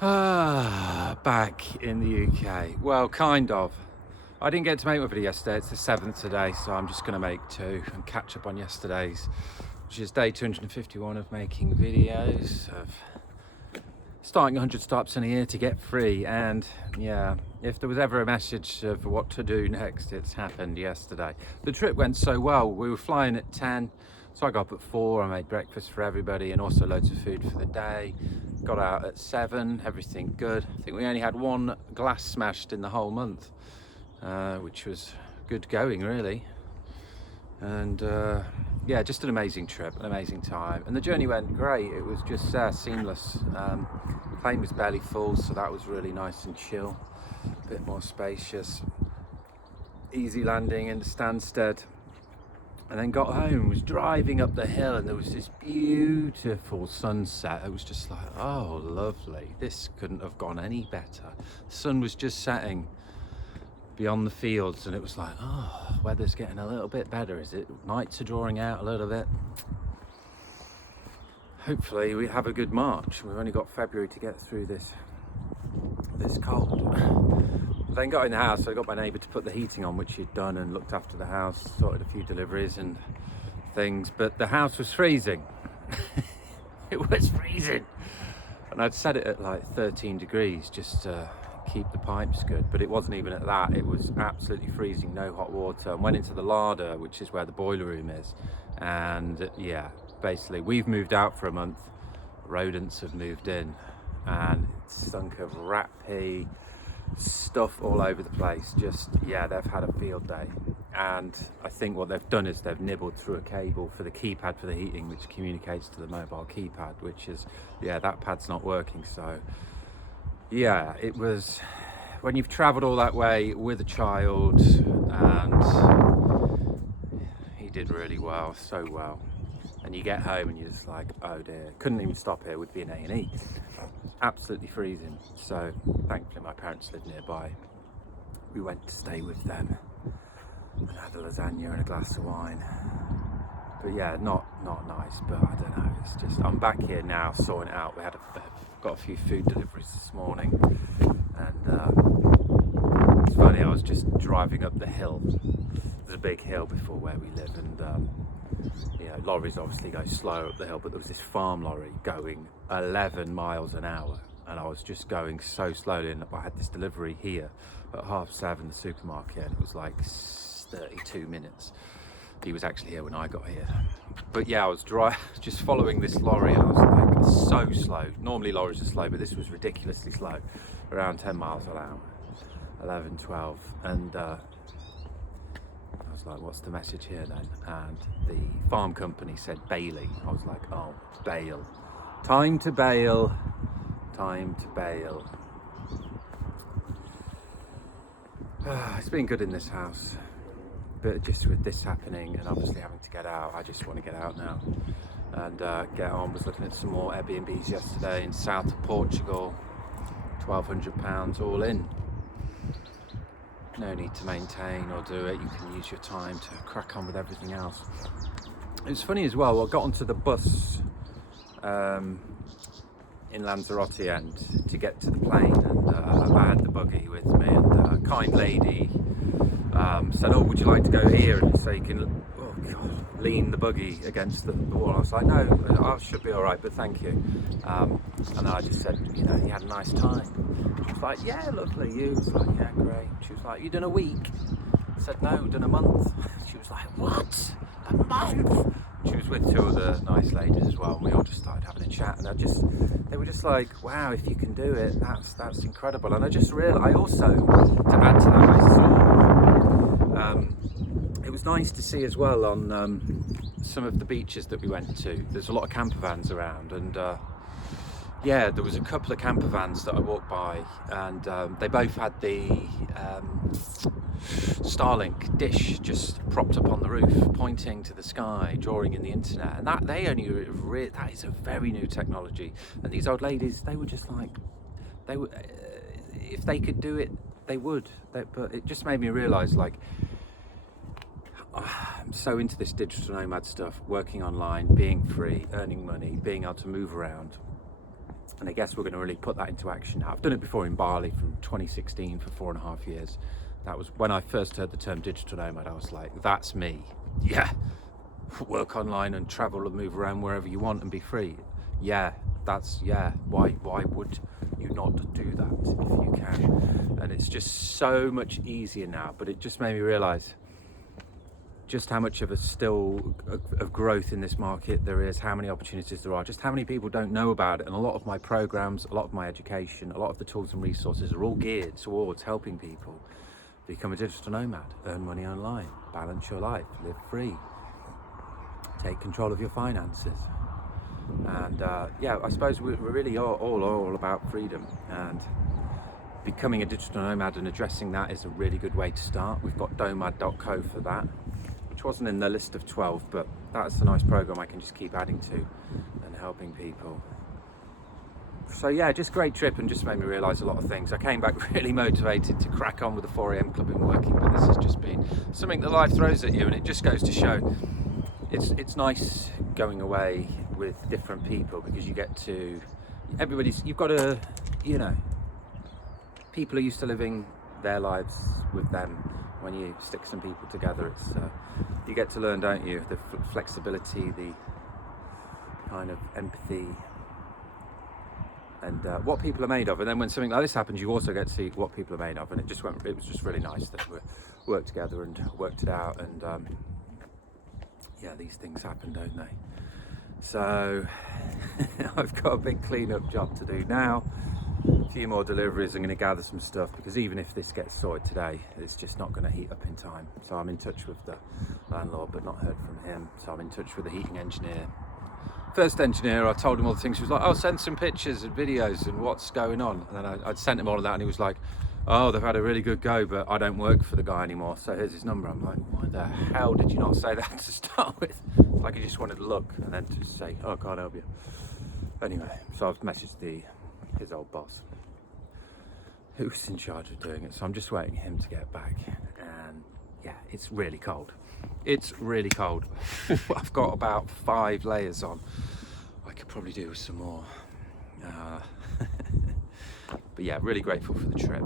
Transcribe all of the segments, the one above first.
Back in the UK. Well, kind of. I didn't get to make my video yesterday. It's the 7th today, so I'm just going to make two and catch up on yesterday's, which is day 251 of making videos, of starting 100 startups in a year to get free. And yeah, if there was ever a message of what to do next, it's happened yesterday. The trip went so well. We were flying at 10, so I got up at 4. I made breakfast for everybody and also loads of food for the day. Got out at 7, everything good. I think we only had one glass smashed in the whole month, which was good going really. And yeah, just an amazing trip, an amazing time, and the journey went great. It was just seamless. Plane was barely full, so that was really nice and chill, a bit more spacious, easy landing in Stansted. And then got home, was driving up the hill, and there was this beautiful sunset. It was just like, oh, lovely. This couldn't have gone any better. The sun was just setting beyond the fields, and it was like, oh, weather's getting a little bit better. Is it? Nights are drawing out a little bit. Hopefully we have a good March. We've only got February to get through this cold. Then got in the house, so I got my neighbour to put the heating on, which he'd done, and looked after the house, sorted a few deliveries and things, but the house was freezing. It was freezing. And I'd set it at like 13 degrees just to keep the pipes good, but it wasn't even at that. It was absolutely freezing, no hot water, and went into the larder, which is where the boiler room is. And yeah, basically we've moved out for a month, rodents have moved in, and it stunk of rat pee, stuff all over the place. Just, yeah, they've had a field day. And I think what they've done is they've nibbled through a cable for the keypad for the heating, which communicates to the mobile keypad, which is, yeah, that pad's not working. So yeah, it was, when you've traveled all that way with a child, and he did really well, so well, and you get home and you're just like, oh dear, couldn't even stop here, would be an A&E. Absolutely freezing. So thankfully my parents live nearby. We went to stay with them and had a lasagna and a glass of wine. But yeah, not nice, but I don't know, it's just, I'm back here now sorting it out. Got a few food deliveries this morning, and it's funny, I was just driving up the hill. There's a big hill before where we live, and you know, lorries obviously go slow up the hill, but there was this farm lorry going 11 miles an hour, and I was just going so slowly, and I had this delivery here at 7:30, the supermarket, and it was like 32 minutes. He was actually here when I got here. But yeah, I was just following this lorry, and I was like, so slow. Normally lorries are slow, but this was ridiculously slow, around 10 miles an hour, 11, 12, and I was like, what's the message here then? And the farm company said Bailey. I was like, oh, bail. Time to bail. Time to bail. It's been good in this house, but just with this happening and obviously having to get out, I just want to get out now and get on. Was looking at some more Airbnbs yesterday in south of Portugal, £1,200 all in. No need to maintain or do it. You can use your time to crack on with everything else. It was funny as well, I got onto the bus in Lanzarote end to get to the plane, and I had the buggy with me, and a kind lady said, oh, would you like to go here, and so you can lean the buggy against the wall. I was like, no, I should be all right, but thank you. And then I just said, you know, you had a nice time. She was like, yeah, lovely. You? I was like, yeah, great. She was like, you done a week? I said, no, done a month. She was like, what? A month? She was with two other nice ladies as well, and we all just started having a chat, and they were just like, wow, if you can do it, that's incredible. And I just realized, I also, to add to that, I saw, it was nice to see as well on some of the beaches that we went to, there's a lot of camper vans around, and yeah, there was a couple of camper vans that I walked by, and they both had the Starlink dish just propped up on the roof, pointing to the sky, drawing in the internet, and that is a very new technology. And these old ladies, they were just like, they were, if they could do it, they would. But it just made me realise, like, I'm so into this digital nomad stuff, working online, being free, earning money, being able to move around. And I guess we're going to really put that into action now. I've done it before in Bali from 2016 for 4.5 years. That was when I first heard the term digital nomad. I was like, that's me. Yeah, work online and travel and move around wherever you want and be free. Yeah, why would you not do that if you can? And it's just so much easier now. But it just made me realize just how much of a still of growth in this market there is, how many opportunities there are, just how many people don't know about it. And a lot of my programs, a lot of my education, a lot of the tools and resources are all geared towards helping people become a digital nomad, earn money online, balance your life, live free, take control of your finances. And yeah, I suppose we really are all about freedom, and becoming a digital nomad and addressing that is a really good way to start. We've got domad.co for that, which wasn't in the list of 12, but that's a nice program I can just keep adding to and helping people. So yeah, just great trip, and just made me realise a lot of things. I came back really motivated to crack on with the 4am club and working, but this has just been something that life throws at you, and it just goes to show it's nice going away with different people, because you get to, you've got to, you know, people are used to living their lives with them. When you stick some people together, it's you get to learn, don't you, the flexibility, the kind of empathy, and what people are made of. And then when something like this happens, you also get to see what people are made of. And it was just really nice that we worked together and worked it out. And yeah, these things happen, don't they? So I've got a big clean-up job to do now. A few more deliveries. I'm going to gather some stuff, because even if this gets sorted today, it's just not going to heat up in time. So I'm in touch with the landlord, but not heard from him. So I'm in touch with the heating engineer. First engineer, I told him all the things. He was like, "Oh, send some pictures and videos and what's going on." And then I'd sent him all of that, and he was like, "Oh, they've had a really good go, but I don't work for the guy anymore, so here's his number." I'm like, why the hell did you not say that to start with? Like, he just wanted to look and then just say, "Oh, can't help you." Anyway, so I've messaged his old boss, who's in charge of doing it. So I'm just waiting for him to get back. And yeah, it's really cold. It's really cold. I've got about 5 layers on. I could probably do with some more. But yeah, really grateful for the trip.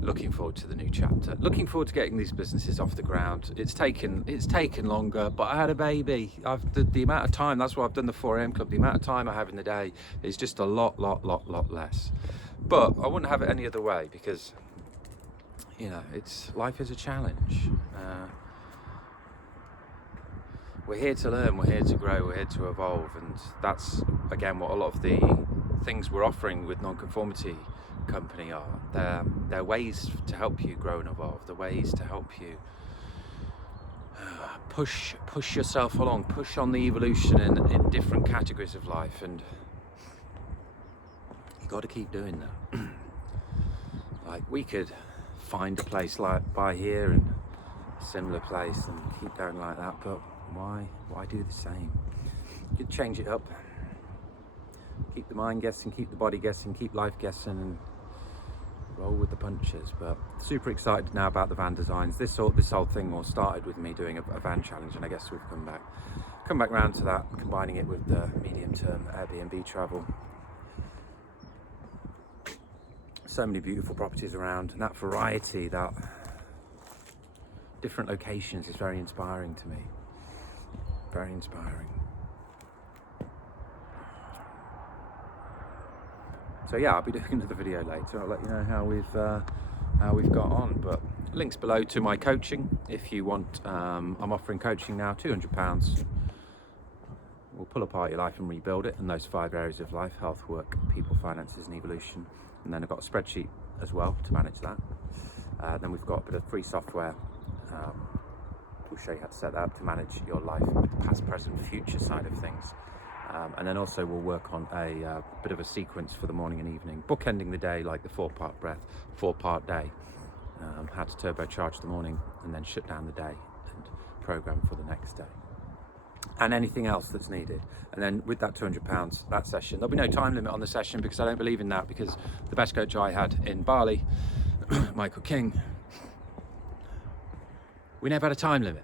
Looking forward to the new chapter. Looking forward to getting these businesses off the ground. It's taken longer, but I had a baby. The amount of time, that's why I've done the 4am club. The amount of time I have in the day is just a lot less. But I wouldn't have it any other way, because you know, life is a challenge. We're here to learn, we're here to grow, we're here to evolve, and that's again what a lot of the things we're offering with Nonconformity Company are. They're ways to help you grow and evolve. They're ways to help you push yourself along, push on the evolution in different categories of life, and you got to keep doing that. Like, we could find a place like by here and a similar place and keep going like that, but why do the same? You could change it up, keep the mind guessing, keep the body guessing, keep life guessing, and roll with the punches. But super excited now about the van designs. This whole thing all started with me doing a van challenge, and I guess we've come back round to that, combining it with the medium-term Airbnb travel. So many beautiful properties around, and that variety, that different locations is very inspiring to me. Very inspiring. So yeah, I'll be doing another video later. I'll let you know how we've got on. But links below to my coaching if you want. I'm offering coaching now, £200. We'll pull apart your life and rebuild it in those 5 areas of life: health, work, people, finances, and evolution. And then I've got a spreadsheet as well to manage that. Then we've got a bit of free software. We'll show you how to set that up to manage your life with the past, present, future side of things. And then also we'll work on a bit of a sequence for the morning and evening, bookending the day like the 4-part breath, 4-part day. How to turbocharge the morning and then shut down the day and program for the next day. And anything else that's needed. And then with that £200, that session, there'll be no time limit on the session, because I don't believe in that, because the best coach I had in Bali, Michael King, we never had a time limit.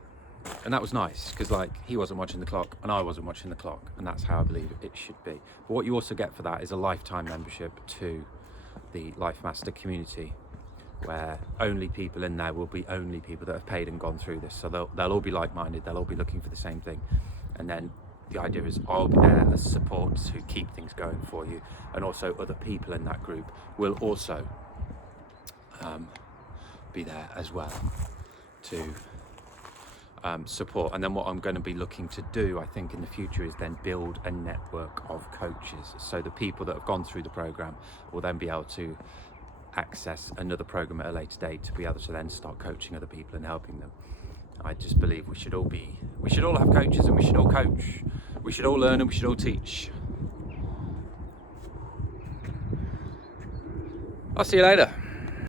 And that was nice, because like he wasn't watching the clock and I wasn't watching the clock, and that's how I believe it should be. But what you also get for that is a lifetime membership to the Life Master community, where only people in there will be only people that have paid and gone through this. So they'll all be like-minded, they'll all be looking for the same thing. And then the idea is I'll be there as support to keep things going for you, and also other people in that group will also be there as well to support. And then what I'm going to be looking to do, I think, in the future is then build a network of coaches. So the people that have gone through the program will then be able to access another program at a later date to be able to then start coaching other people and helping them. I just believe we should all have coaches, and we should all coach. We should all learn, and we should all teach. I'll see you later.